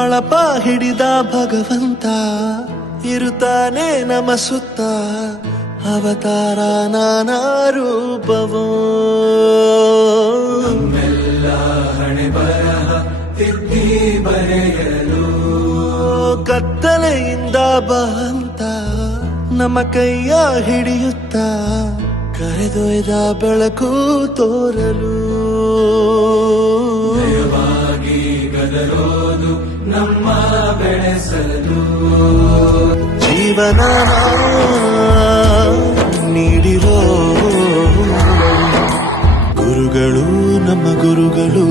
ಬಳಪ ಹಿಡಿದ ಭಗವಂತ ಇರುತ್ತಾನೆ ನಮ ಸುತ್ತ ಅವತಾರ ನಾನಾ ರೂಪವೋ ನಮ್ಮೆಲ್ಲ ಹಣೆ ಬರಹ ತಿದ್ದಿ ಬರೆಯಲು ಕತ್ತಲೆಯಿಂದ ಬಂತ ನಮ್ಮ ಕೈಯ ಹಿಡಿಯುತ್ತ ಕರೆದೊಯ್ದ ಬೆಳಕು ತೋರಲು ದಯವಾಗಿ ಗದರೋದು ನಮ್ಮ ಬೆಳೆಸಲು ಜೀವನ ನೀಡಿರೋ ಗುರುಗಳು ನಮ್ಮ ಗುರುಗಳು